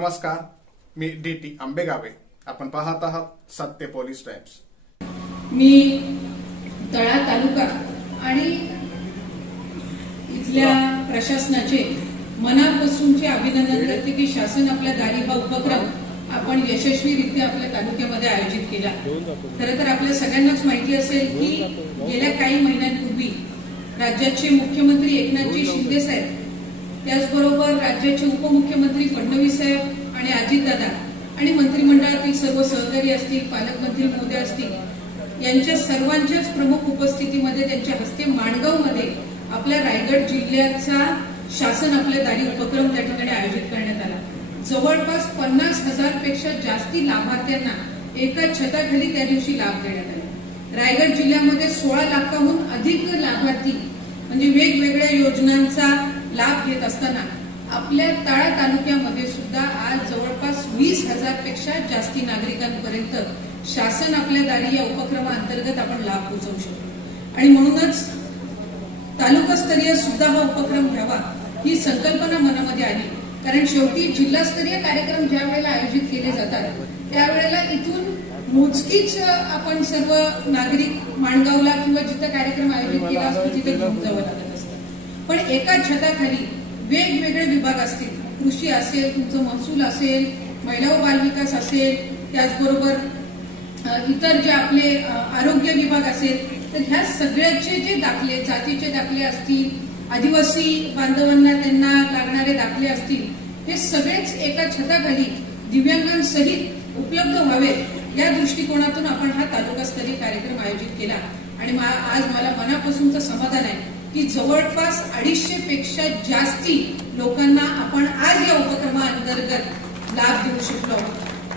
नमस्कार, मी DT आंबेगावे. आपण पाहत आहात सत्य पोलीस टाइम्स. मी तळा तालुका आणि इथल्या प्रशासनाचे मनापासूनचे अभिनंदन करते की शासन आपल्या दारी हा उपक्रम आपण यशस्वीरित्या आपल्या तालुक्यामध्ये आयोजित केला. खरं तर आपल्या सगळ्यांनाच माहिती असेल की गेल्या काही महिन्यांपूर्वी राज्याचे मुख्यमंत्री एकनाथजी शिंदे साहेब, त्याचबरोबर राज्याचे उपमुख्यमंत्री फडणवीस साहेब आणि अजितदादा आणि मंत्रिमंडळातील सर्व सहकारी असतील, पालकमंत्री महोदय असतील, यांच्या सर्वांच्याच प्रमुख उपस्थितीमध्ये त्यांच्या हस्ते माणगावमध्ये आपल्या रायगड जिल्ह्याचा शासन आपल्या दारी उपक्रम त्या ठिकाणी आयोजित करण्यात आला. जवळपास 50,000 पेक्षा जास्ती लाभार्थ्यांना एका छताखाली त्या दिवशी लाभ देण्यात आला. रायगड जिल्ह्यामध्ये 16 लाखाहून अधिक लाभार्थी म्हणजे वेगवेगळ्या योजनांचा लाभ घेत असताना आपल्या तळा तालुक्यामध्ये सुद्धा आज जवळपास 20,000 पेक्षा जास्ती नागरिकांपर्यंत शासन आपल्या दारी या उपक्रमाअंतर्गत आपण लाभ पोहोचवू शकतो. आणि म्हणूनच तालुकास्तरीय सुद्धा हा उपक्रम घ्यावा ही संकल्पना मनामध्ये आली. कारण शेवटी जिल्हास्तरीय कार्यक्रम ज्या वेळेला आयोजित केले जातात त्यावेळेला इथून मोजकीच आपण सर्व नागरिक माणगावला किंवा जिथं कार्यक्रम आयोजित केला असतो तिथे घेऊन जावं लागत असतं. पण एका छताखाली वेगवेगळे विभाग असतील, कृषी असेल, तुमचं महसूल असेल, महिला व बालविकास असेल, त्याचबरोबर इतर जे आपले आरोग्य विभाग असेल, तर ह्या सगळ्याचे जे दाखले, जातीचे दाखले असतील, आदिवासी बांधवांना त्यांना लागणारे दाखले असतील, हे सगळेच एका छताखाली दिव्यांगांसहित उपलब्ध व्हावेत या दृष्टिकोनातून आपण हा तालुकास्तरीय कार्यक्रम आयोजित केला. आणि आज मला मनापासूनचं समाधान आहे की जवळपास 250 पेक्षा जास्ती लोकांना आपण आज या उपक्रमाअंतर्गत लाभ देऊ शकलो.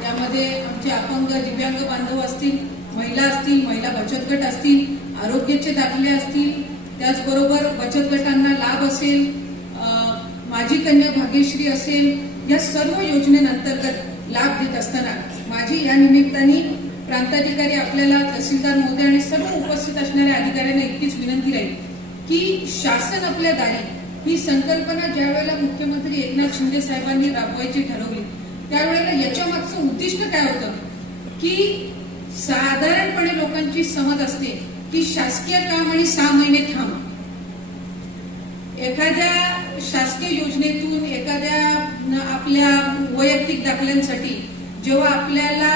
यामध्ये आमचे अपंग दिव्यांग बांधव असतील, महिला असतील, महिला बचत गट असतील, आरोग्याचे दाखले असतील, त्याचबरोबर बचत गटांना लाभ असेल, माझी कन्या भाग्यश्री असेल, या सर्व योजनेअंतर्गत लाभ देत असताना माझी या निमित्ताने प्रांताधिकारी आपल्याला, तहसीलदार महोदय आणि सर्व उपस्थित असणाऱ्या अधिकाऱ्यांना इतकीच विनंती राहील की शासन आपल्या दारी ही संकल्पना ज्या वेळेला मुख्यमंत्री एकनाथ शिंदे साहेबांनी राबवायची ठरवली त्यावेळेला याच्या मागचं उद्दिष्ट काय होतं की साधारणपणे लोकांची समज असते की शासकीय काम आणि 6 महिने थांब. एखाद्या शासकीय योजनेतून एखाद्या आपल्या वैयक्तिक दाखल्यांसाठी जेव्हा आपल्याला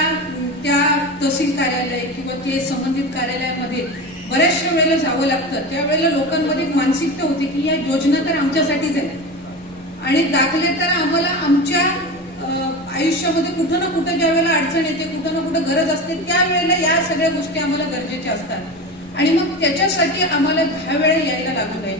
त्या तहसील कार्यालय किंवा ते संबंधित कार्यालयामध्ये बऱ्याचशा वेळेला जावं लागतं, त्यावेळेला लोकांमध्ये मानसिकता होती की या योजना तर आमच्यासाठीच आहे आणि दाखले तर आम्हाला आमच्या आयुष्यामध्ये कुठं ना कुठं ज्या वेळेला अडचण येते, कुठं ना कुठं गरज असते, त्यावेळेला या सगळ्या गोष्टी आम्हाला गरजेच्या असतात आणि मग त्याच्यासाठी आम्हाला 10 वेळा यायला लागू नये.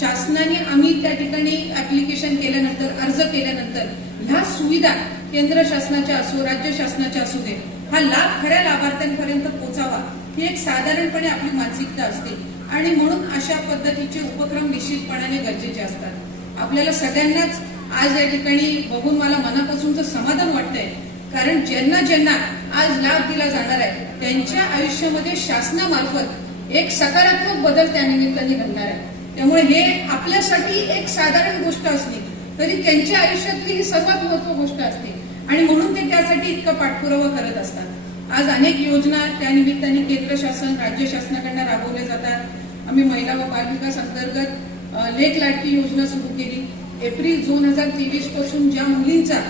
शासनाने आम्ही त्या ठिकाणी ऍप्लिकेशन केल्यानंतर, अर्ज केल्यानंतर ह्या सुविधा केंद्र शासनाच्या असो, राज्य शासनाच्या असू दे, हा लाभ खऱ्या लाभार्थ्यांपर्यंत पोहोचावा ही एक साधारणपणे आपली मानसिकता असते आणि म्हणून अशा पद्धतीचे उपक्रम निश्चितपणाने गरजेचे असतात. आपल्याला सगळ्यांनाच आज या ठिकाणी बघून मला मनापासूनचं समाधान वाटतंय. कारण ज्यांना ज्यांना आज लाभ दिला जाणार आहे त्यांच्या आयुष्यामध्ये शासनामार्फत एक सकारात्मक बदल त्या निमित्ताने घडणार आहे. त्यामुळे हे आपल्यासाठी एक साधारण गोष्ट असली तरी त्यांच्या आयुष्यातली ही सर्वात महत्त्वाची गोष्ट असते आणि म्हणून ते त्यासाठी इतका पाठपुरावा करत असतात. आज अनेक योजना त्या निमित्ताने केंद्र शासन, राज्य शासनाकडून राबवल्या जातात. आम्ही महिला व बालविकास अंतर्गत लेक लाडकी योजना सुरू केली. एप्रिल 2023 पासून ज्या मुलींचा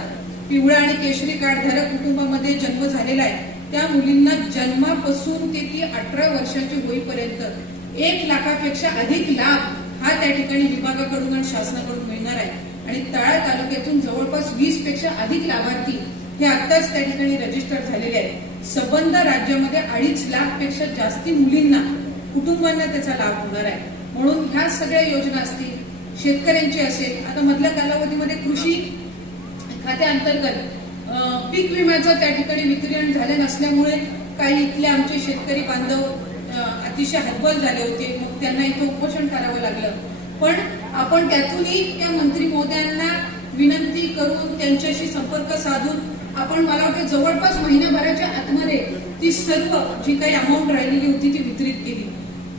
पिवळा आणि केशरी कार्डधारक कुटुंबामध्ये जन्म झालेला आहे त्या मुलींना जन्मापासून ते ती 18 वर्षाची होईपर्यंत 1 लाखापेक्षा अधिक लाभ हा त्या ठिकाणी विभागाकडून आणि शासनाकडून मिळणार आहे. आणि तळा तालुक्यातून जवळपास 20 पेक्षा अधिक लाभार्थी हे आताच त्या ठिकाणी रजिस्टर झालेले आहेत. संबंध राज्यामध्ये 2.5 लाख पेक्षा जास्ती मुलींना, कुटुंबांना त्याचा लाभ होणार आहे. म्हणून ह्या सगळ्या योजना असतील, शेतकऱ्यांची असेल, आता मधल्या कालावधीमध्ये कृषी खात्याअंतर्गत पीक विम्याचं त्या ठिकाणी वितरण झाले नसल्यामुळे काही इथले आमचे शेतकरी बांधव अतिशय हतबल झाले होते, मग त्यांना इथं उपोषण करावं लागलं. पण आपण त्यातूनही त्या मंत्री महोदयांना विनंती करून त्यांच्याशी संपर्क साधून आपण मला वाटतं जवळपास महिन्याभराच्या आतमध्ये ती सर्व जी काही अमाऊंट राहिलेली होती ती वितरित केली.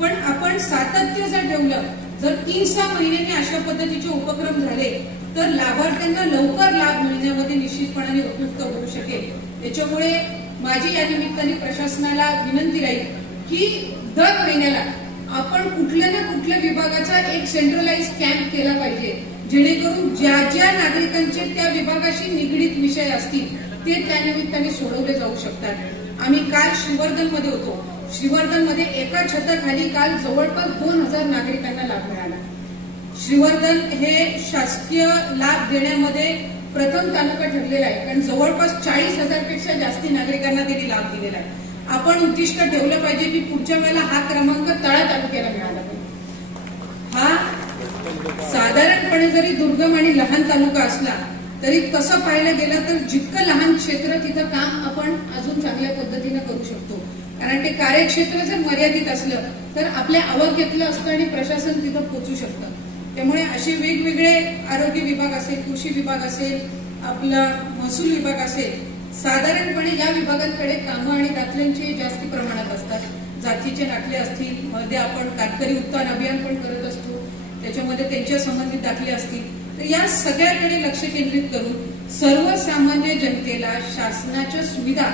पण आपण सातत्य जर ठेवलं जर 3-6 महिन्यांनी अशा पद्धतीचे उपक्रम झाले तर लाभार्थ्यांना लवकर लाभ मिळण्यामध्ये निश्चितपणाने उपयुक्त होऊ शकेल. त्याच्यामुळे माझी या निमित्ताने प्रशासनाला विनंती राहील की दर महिन्याला आपण कुठल्या ना कुठल्या विभागाचा एक सेंट्रलाइज कॅम्प केला पाहिजे, जेणेकरून ज्या ज्या नागरिकांचे त्या विभागाशी निगडीत विषय असतील ते त्यानिमित्ताने सोडवले जाऊ शकतात. आम्ही काल श्रीवर्धनमध्ये होतो. श्रीवर्धनमध्ये एका छताखाली काल जवळपास 2000 नागरिकांना लाभ मिळाला. श्रीवर्धन हे शासकीय लाभ देण्यामध्ये प्रथम तालुका ठरलेला आहे, कारण जवळपास 40,000 पेक्षा जास्ती नागरिकांना त्यांनी लाभ दिलेला आहे. आपण उद्दिष्ट ठेवलं पाहिजे की पुढच्या वेळेला हा क्रमांक तळा तालुक्याला मिळाला पाहिजे. हा साधारणपणे जरी दुर्गम आणि लहान तालुका असला तरी तसं पाहायला गेलं तर जितकं लहान क्षेत्र तिथं काम आपण अजून चांगल्या पद्धतीनं करू शकतो. कारण ते कार्यक्षेत्र जर मर्यादित असलं तर आपल्या आवाक्यातलं असतं आणि प्रशासन तिथं पोहोचू शकतं. त्यामुळे असे वेगवेगळे आरोग्य विभाग असेल, कृषी विभाग असेल, आपला महसूल विभाग असेल, साधारणपणे या विभागांकडे कामं आणि दाखल्यांचे जास्ती प्रमाणात असतात. जातीचे दाखले असतील, मध्ये आपण कातकरी उत्थान अभियान पण करत असतो, त्याच्यामध्ये त्यांच्या संबंधित दाखले असतील. तर या सगळ्याकडे लक्ष केंद्रित करून सर्वसामान्य जनतेला शासनाच्या सुविधा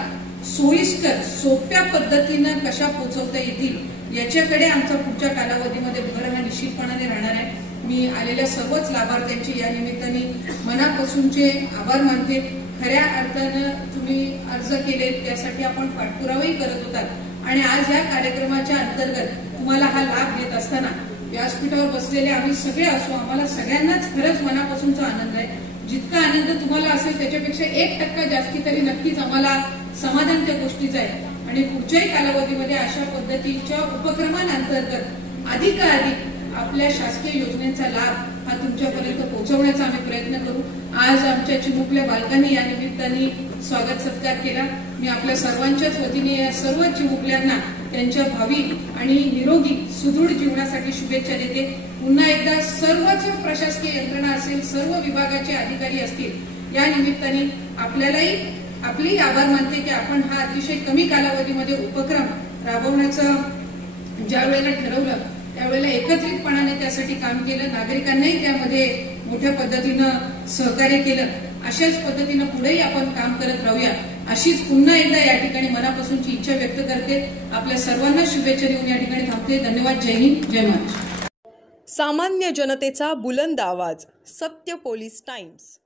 सोयीस्कर सोप्या पद्धतीनं कशा पोहोचवता येतील याच्याकडे आमचा पुढच्या कालावधीमध्ये भर हा निश्चितपणाने राहणार आहे. मी आलेल्या सर्वच लाभार्थ्यांचे या निमित्ताने मनापासूनचे आभार मानते. खऱ्या अर्थानं तुम्ही अर्ज केले त्यासाठी आपण पाठपुरावाही करत होतात आणि आज या कार्यक्रमाच्या अंतर्गत तुम्हाला हा लाभ देत असताना व्यासपीठावर बसलेले आम्ही सगळे असो, आम्हाला सगळ्यांनाच खरंच मनापासूनचा आनंद आहे. जितका आनंद तुम्हाला असेल त्याच्यापेक्षा 1% जास्ती तरी नक्कीच आम्हाला समाधान त्या गोष्टीचं आहे. आणि पुढच्याही कालावधीमध्ये अशा पद्धतीच्या उपक्रमांअंतर्गत अधिकाधिक आपल्या शासकीय योजनेचा लाभ हा तुमच्यापर्यंत पोहोचवण्याचा आम्ही प्रयत्न करू. आज आमच्या चिमुकल्या बालकांनी या निमित्ताने स्वागत सत्कार केला. मी आपल्या सर्वांच्याच वतीने या सर्व चिमुकल्यांना त्यांच्या भावी आणि निरोगी सुदृढ जीवनासाठी शुभेच्छा देते. पुन्हा एकदा सर्वच प्रशासकीय यंत्रणा असेल, सर्व विभागाचे अधिकारी असतील, या निमित्ताने आपल्यालाही आपली आभार मानते की आपण हा अतिशय कमी कालावधीमध्ये उपक्रम राबवण्याचं ज्या वेळेला ठरवलं त्यावेळेला एकत्रितपणाने त्यासाठी काम केलं. नागरिकांनाही त्यामध्ये मोठ्या पद्धतीनं सहकार्य केलं. अशाच पद्धतीनं पुढेही आपण काम करत राहूया अशीच पुन्हा एकदा या ठिकाणी मनापासूनची इच्छा व्यक्त करते. आपल्या सर्वांना शुभेच्छा देऊन या ठिकाणी थांबते. धन्यवाद. जय हिंद, जय महाराष्ट्र. सामान्य जनतेचा बुलंद आवाज, सत्य पोलीस टाइम्स.